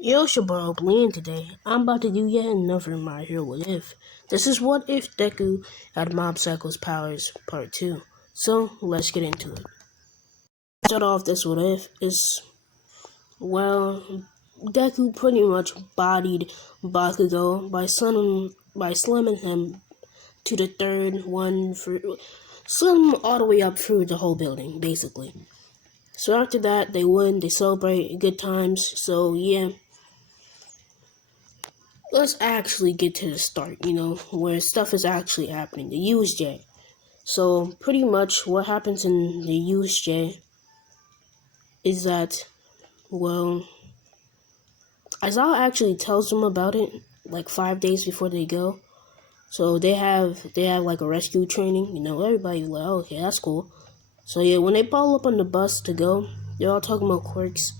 Yo, Shabaro Bland today. I'm about to do yet another My Hero What If. This is What If Deku had Mob Psycho's powers, part 2. So, let's get into it. Start off this What If is, well, Deku pretty much bodied Bakugo by slamming him to the third one, slam him all the way up through the whole building, basically. So after that, they win, they celebrate, good times, so yeah. Let's actually get to the start, where stuff is actually happening. The USJ. So, pretty much what happens in the USJ is that, well, Aizawa actually tells them about it like 5 days before they go. So they have like a rescue training, everybody like, oh, okay, that's cool. So yeah, when they pull up on the bus to go, they're all talking about quirks.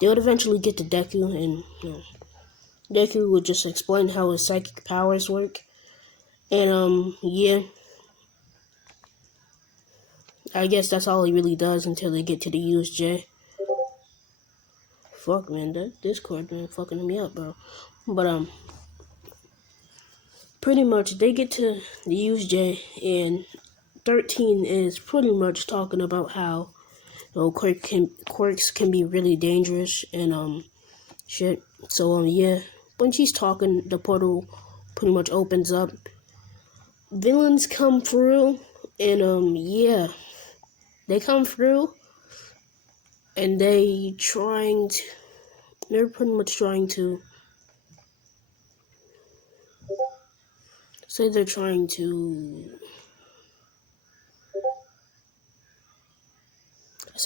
They would eventually get to Deku, and Deku would just explain how his psychic powers work. And yeah, I guess that's all he really does until they get to the USJ. Fuck, man, that Discord been fucking me up, bro. But pretty much they get to the USJ, and 13 is pretty much talking about how quirks can be really dangerous and shit. So yeah, when she's talking, the portal pretty much opens up. Villains come through, and yeah, they come through, and they're pretty much trying to say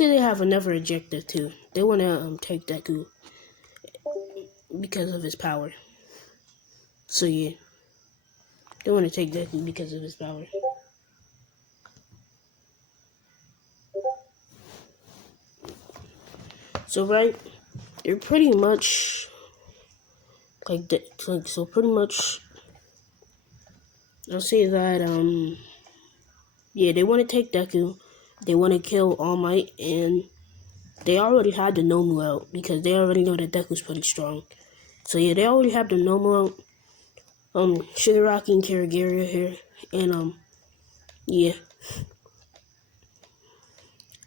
they have another objective too. They want to take Deku because of his power. So yeah, they want to take Deku because of his power. So right, they're pretty much pretty much. I'll say that yeah, they want to take Deku. They want to kill All Might, and they already had the Nomu out because they already know that Deku's pretty strong. So yeah, they already have the Nomu out. Shigaraki and Karagiri here, and yeah.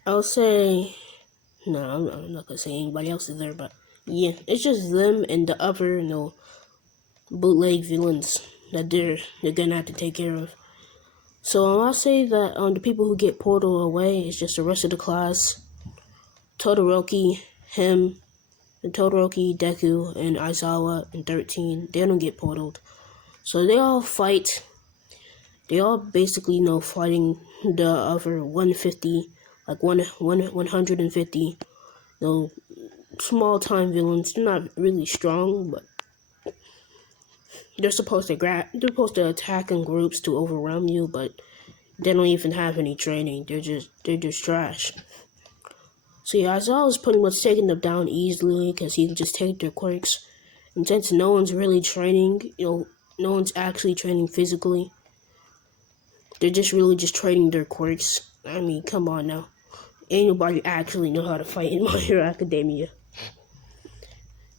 I'll say, no, I'm not gonna say anybody else is there, but yeah, it's just them and the other, bootleg villains that they're gonna have to take care of. So I'll say that the people who get portal away is just the rest of the class. Todoroki, him, and Todoroki, Deku, and Aizawa, and 13. They don't get portaled. So they all fight. They all basically, fighting the other 150, like 150, small time villains. They're not really strong, but they're supposed to attack in groups to overwhelm you, but they don't even have any training. They're just trash. So yeah, Aizawa's pretty much taking them down easily because he can just take their quirks. And since no one's really training, no one's actually training physically, they're just training their quirks. I mean, come on now. Ain't nobody actually know how to fight in My Hero Academia.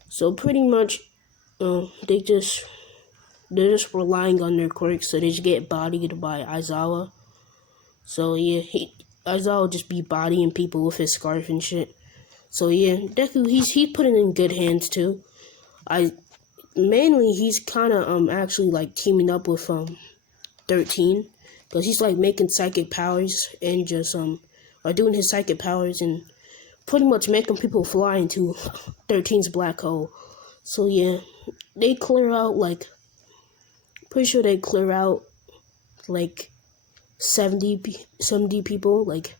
So pretty much, they're just relying on their quirks, so they just get bodied by Aizawa. So yeah, Aizawa just be bodying people with his scarf and shit. So yeah, Deku, he's putting in good hands too. Mainly he's kind of actually like teaming up with 13, because he's like making psychic powers and just are doing his psychic powers and pretty much making people fly into 13's black hole. So yeah, they clear out pretty sure they clear out like 70 people, like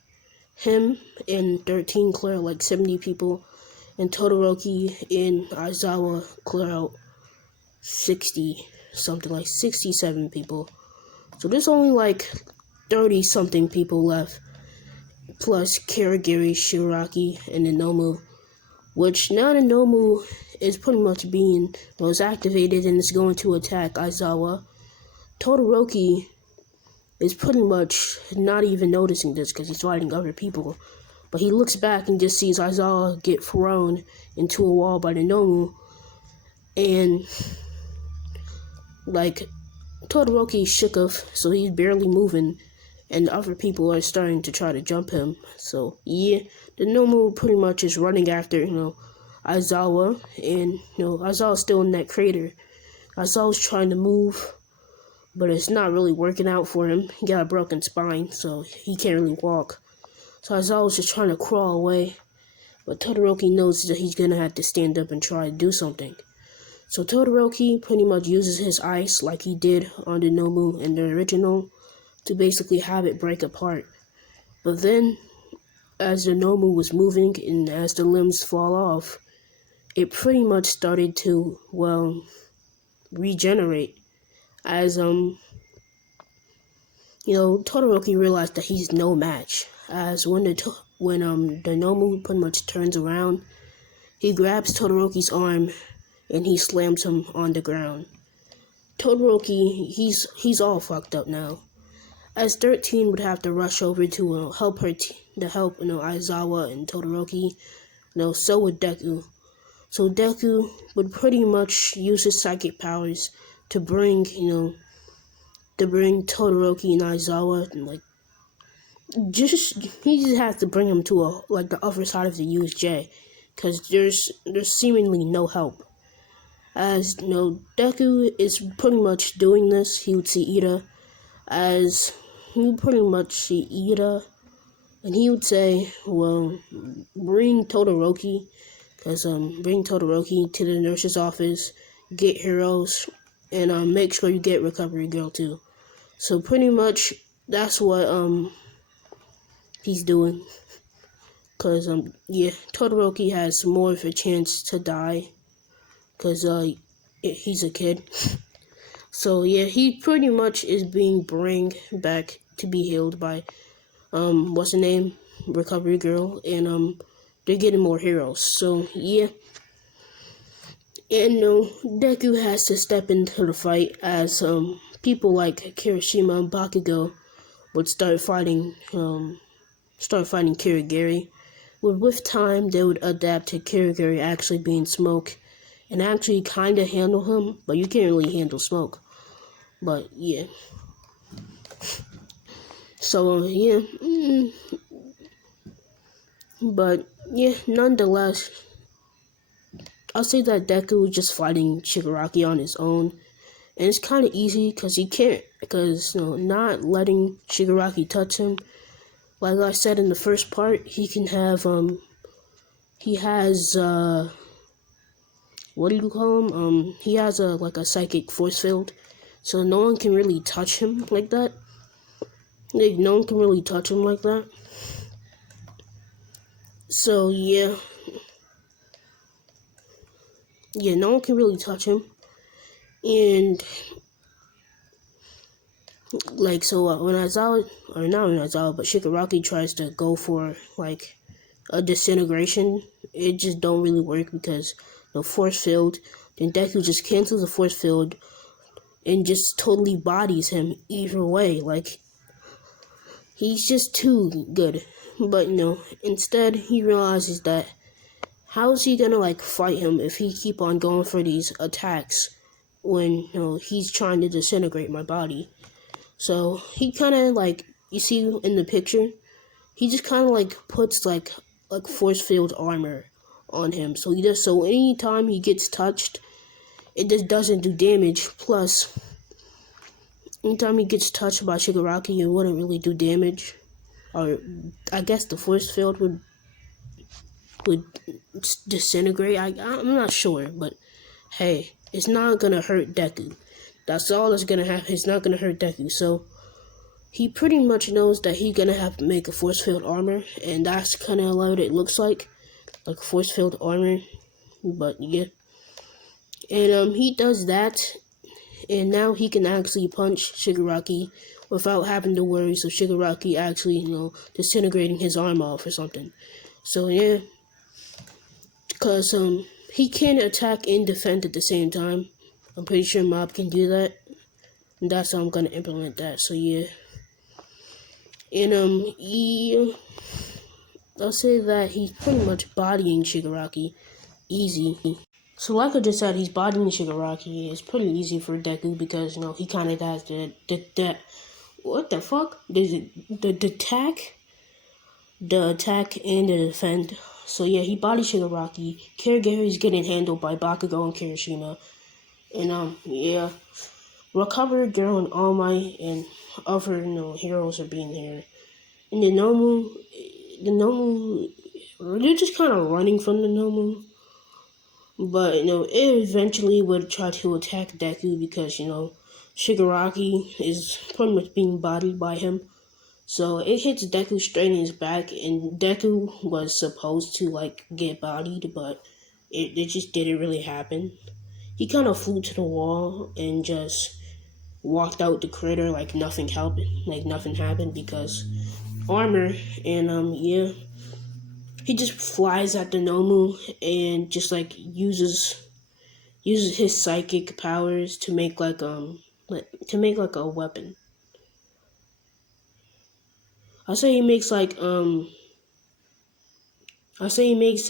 him and 13 clear out like 70 people, and Todoroki and Aizawa clear out 67 people. So there's only like 30 something people left, plus Karagiri, Shigaraki, and the Nomu, which now the Nomu is pretty much was activated and is going to attack Aizawa. Todoroki is pretty much not even noticing this because he's fighting other people, but he looks back and just sees Aizawa get thrown into a wall by the Nomu, and like Todoroki shook off, so he's barely moving, and other people are starting to try to jump him. So yeah, the Nomu pretty much is running after Aizawa, and Aizawa's still in that crater. Aizawa's trying to move, but it's not really working out for him. He got a broken spine, so he can't really walk. So Aizawa's just trying to crawl away, but Todoroki knows that he's gonna have to stand up and try to do something. So Todoroki pretty much uses his ice like he did on the Nomu in the original to basically have it break apart. But then, as the Nomu was moving and as the limbs fall off, it pretty much started to, well, regenerate. As Todoroki realized that he's no match. As when the Nomu pretty much turns around, he grabs Todoroki's arm and he slams him on the ground. Todoroki, he's all fucked up now. As 13 would have to rush over to help Aizawa and Todoroki, so would Deku. So Deku would pretty much use his psychic powers to bring Todoroki and Aizawa, and he just has to bring him to the other side of the USJ, because there's seemingly no help. As Deku is pretty much doing this, he would see Ida, as he would pretty much see Ida, and he would say, well, bring Todoroki to the nurse's office, get heroes, and make sure you get Recovery Girl too. So pretty much that's what he's doing. Cause Todoroki has more of a chance to die, cause he's a kid. So yeah, he pretty much is being bring back to be healed by what's the name? Recovery Girl, and they're getting more heroes. So yeah. And Deku has to step into the fight, as people like Kirishima and Bakugo would start fighting Kirigiri. With time, they would adapt to Kirigiri actually being smoke, and actually kind of handle him, but you can't really handle smoke. But yeah. So yeah. But yeah, nonetheless, I'll say that Deku was just fighting Shigaraki on his own. And it's kind of easy because not letting Shigaraki touch him. Like I said in the first part, he can have, he has, what do you call him? He has a psychic force field. So no one can really touch him like that. No one can really touch him like that. So yeah. Yeah, no one can really touch him. And when Aizawa, or not when Aizawa, but Shigaraki tries to go for a disintegration, it just don't really work because the force field, then Deku just cancels the force field and just totally bodies him either way. He's just too good. But instead he realizes that how is he gonna fight him if he keep on going for these attacks when he's trying to disintegrate my body. So he kind of you see in the picture, he just kind of puts force field armor on him. So anytime he gets touched, it just doesn't do damage. Plus, anytime he gets touched by Shigaraki, it wouldn't really do damage. Or I guess the force field would disintegrate. I'm not sure, but hey, it's not gonna hurt Deku. That's all that's gonna happen. It's not gonna hurt Deku. So he pretty much knows that he's gonna have to make a force field armor, and that's kind of what it looks like force field armor. But yeah, and he does that, and now he can actually punch Shigaraki without having to worry of Shigaraki actually disintegrating his arm off or something. So yeah, because he can attack and defend at the same time. I'm pretty sure Mob can do that, and that's how I'm gonna implement that. So yeah. And I'll say that he's pretty much bodying Shigaraki easy. So like I just said, he's bodying Shigaraki. It's pretty easy for Deku because he kind of has the what the fuck? The attack and the defend. So yeah, he bodied Shigaraki. Kirigary's getting handled by Bakugo and Kirishima. And yeah, Recover Girl and All Might and other heroes are being here. And the Nomu, they're just kind of running from the Nomu. But it eventually would try to attack Deku because Shigaraki is pretty much being bodied by him. So it hits Deku straight in his back, and Deku was supposed to get bodied, but it just didn't really happen. He kind of flew to the wall and just walked out the crater like nothing happened because armor. And yeah, he just flies at the Nomu and just uses his psychic powers to make like a weapon. I say he makes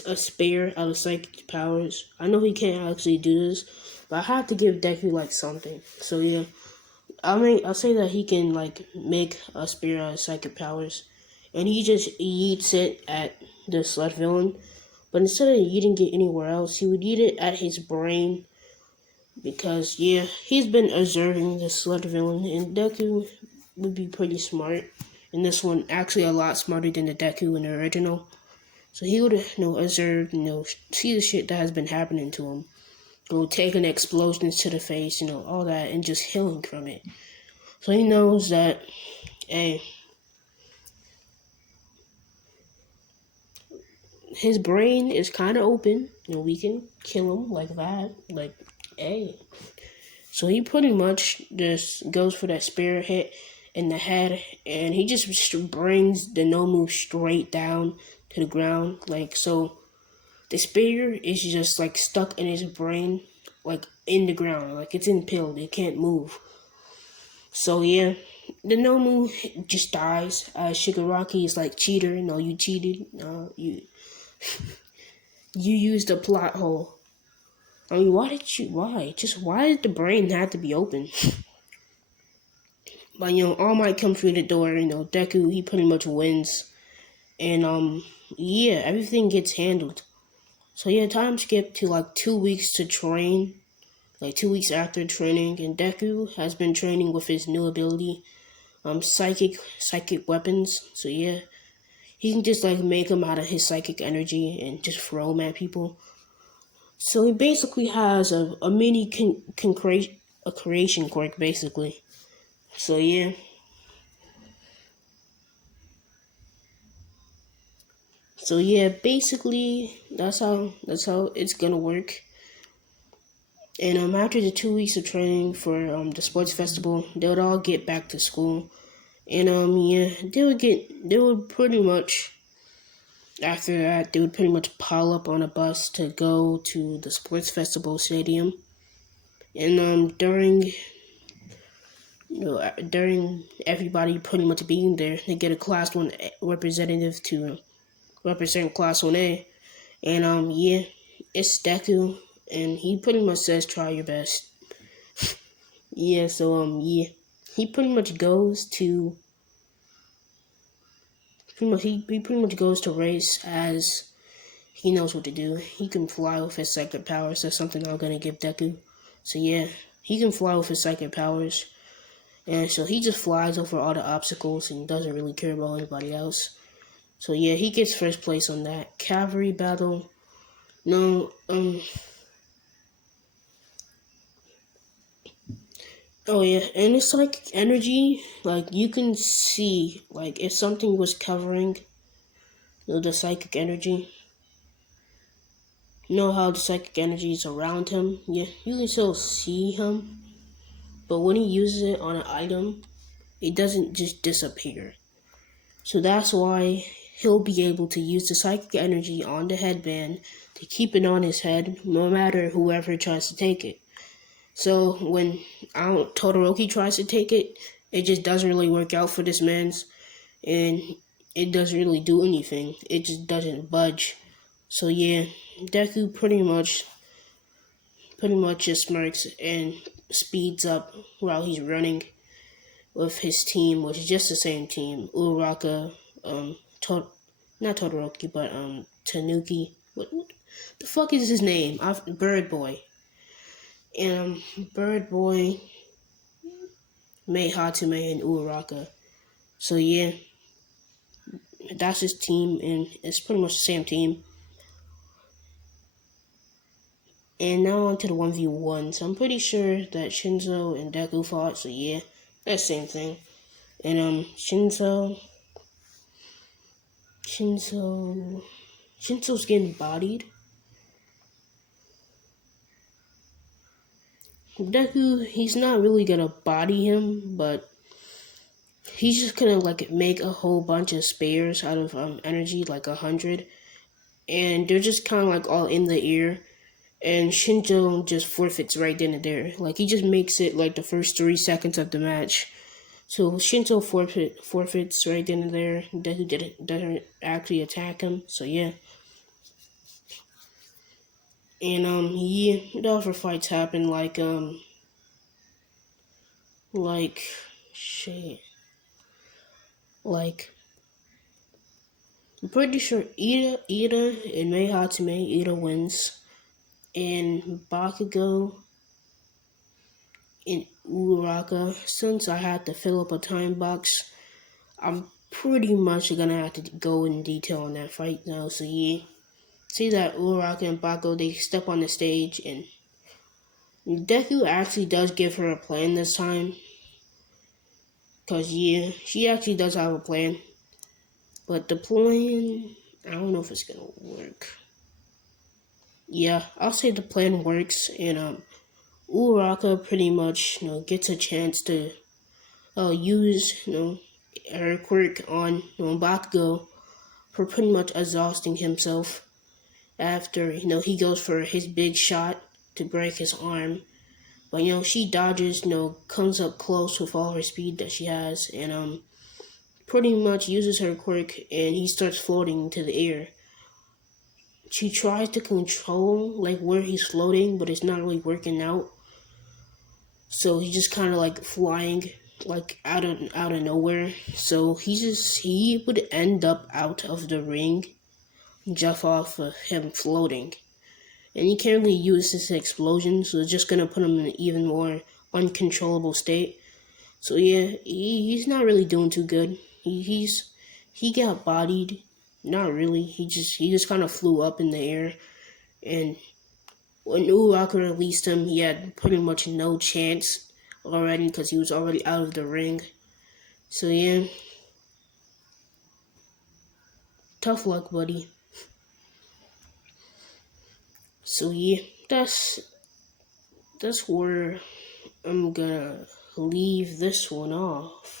a spear out of psychic powers. I know he can't actually do this, but I have to give Deku something. So yeah, I'll say that he can make a spear out of psychic powers, and he just eats it at the sled villain. But instead of eating it anywhere else, he would eat it at his brain because yeah, he's been observing the sled villain, and Deku would be pretty smart. And this one actually a lot smarter than the Deku in the original. So he would observe, see the shit that has been happening to him. Go taking explosions to the face, all that, and just healing from it. So he knows that, hey, his brain is kind of open. We can kill him like that. Hey. So he pretty much just goes for that spear hit in the head, and he just brings the Nomu straight down to the ground. So the spear is just stuck in his brain, in the ground, it's impaled. It can't move. So yeah, the Nomu just dies. Shigaraki is cheater. No, you cheated. No, you used a plot hole. I mean, why? Why did the brain have to be open? But All Might come through the door. Deku, he pretty much wins, and yeah, everything gets handled. So yeah, time skip to 2 weeks to train, 2 weeks after training, and Deku has been training with his new ability, psychic weapons. So yeah, he can just make them out of his psychic energy and just throw them at people. So he basically has a mini creation quirk basically. So yeah. So yeah, basically that's how it's gonna work. And after the 2 weeks of training for the sports festival, they would all get back to school. And yeah, they would pretty much after that they would pretty much pile up on a bus to go to the sports festival stadium. And during everybody pretty much being there, they get a class 1 representative to represent class 1A. And yeah, it's Deku, and he pretty much says try your best. Yeah, so yeah, he pretty much goes to he pretty much goes to race as he knows what to do. He can fly with his psychic powers. That's something I'm gonna give Deku. So yeah, he can fly with his psychic powers, and so he just flies over all the obstacles and doesn't really care about anybody else. So yeah, he gets first place on that cavalry battle. No, oh yeah, and it's energy. You can see if something was covering the psychic energy. You know how the psychic energy is around him? Yeah, you can still see him, but when he uses it on an item, it doesn't just disappear. So that's why he'll be able to use the psychic energy on the headband to keep it on his head, no matter whoever tries to take it. So when Todoroki tries to take it, it just doesn't really work out for this man's, and it doesn't really do anything. It just doesn't budge. So yeah, Deku pretty much pretty much just smirks and speeds up while he's running with his team, which is just the same team. Uraraka, not Todoroki, but Tanuki. What the fuck is his name? Bird Boy. And Bird Boy, Mei Hatume, and Uraraka. So yeah, that's his team, and it's pretty much the same team. And now on to the 1v1. So I'm pretty sure that Shinzo and Deku fought, so yeah, that's the same thing. And Shinzo's getting bodied. Deku, he's not really gonna body him, but he's just gonna like make a whole bunch of spares out of energy, like 100, and they're just kind of like all in the air. And Shinzo just forfeits right then and there. Like he just makes it like the first 3 seconds of the match. So Shinzo forfeits right then and there. Deku doesn't actually attack him. So yeah. And yeah, the other fights happen like shit. Like I'm pretty sure Ida and Mei Hatsume, Ida wins. And Bakugo and Uraraka, since I had to fill up a time box, I'm pretty much gonna have to go in detail on that fight now. So yeah, see that Uraraka and Bakugo, they step on the stage, and Deku actually does give her a plan this time. Cause yeah, she actually does have a plan. But the plan, I don't know if it's gonna work. Yeah, I'll say the plan works, and Uraraka pretty much gets a chance to use her quirk on Bakugo for pretty much exhausting himself after he goes for his big shot to break his arm. But she dodges, comes up close with all her speed that she has, and pretty much uses her quirk, and he starts floating into the air. She tries to control like where he's floating, but it's not really working out. So he's just kind of like flying like out of nowhere. So he would end up out of the ring just off of him floating. And he can't really use his explosion, so it's just gonna put him in an even more uncontrollable state. So yeah, he's not really doing too good. He got bodied. Not really. He just kind of flew up in the air, and when Uraraka released him, he had pretty much no chance already because he was already out of the ring. So yeah, tough luck, buddy. So yeah, that's where I'm gonna leave this one off.